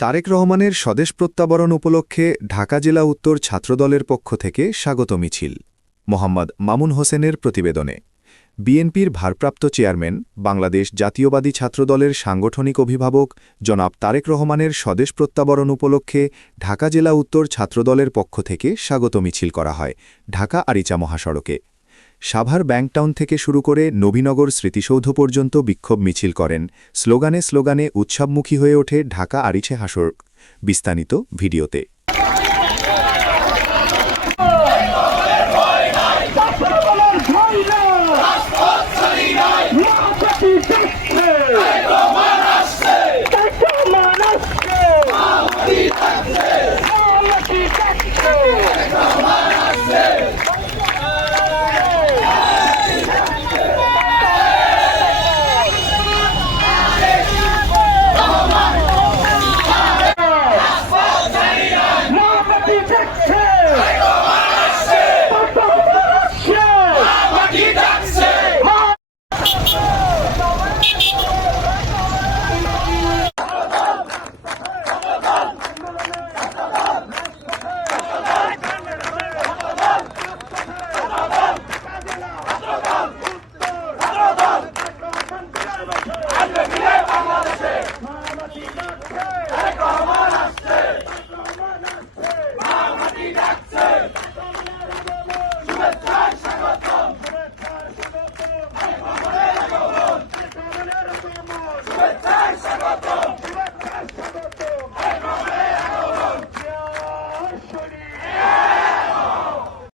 তারেক রহমানের স্বদেশ প্রত্যাবরণ উপলক্ষে ঢাকা জেলা উত্তর ছাত্রদলের পক্ষ থেকে স্বাগত মিছিল। মোহাম্মদ মামুন হোসেনের প্রতিবেদনে। বিএনপির ভারপ্রাপ্ত চেয়ারম্যান, বাংলাদেশ জাতীয়বাদী ছাত্রদলের সাংগঠনিক অভিভাবক জনাব তারেক রহমানের স্বদেশ প্রত্যাবরণ উপলক্ষে ঢাকা জেলা উত্তর ছাত্রদলের পক্ষ থেকে স্বাগত মিছিল করা হয় ঢাকা আরিচা মহাসড়কে। সাভার ব্যাংকটাউন থেকে শুরু করে নবীনগর স্মৃতিসৌধ পর্যন্ত বিক্ষোভ মিছিল করেন। স্লোগানে স্লোগানে উৎসবমুখী হয়ে ওঠে ঢাকা আরিচা মহাসড়ক। বিস্তারিত ভিডিওতে।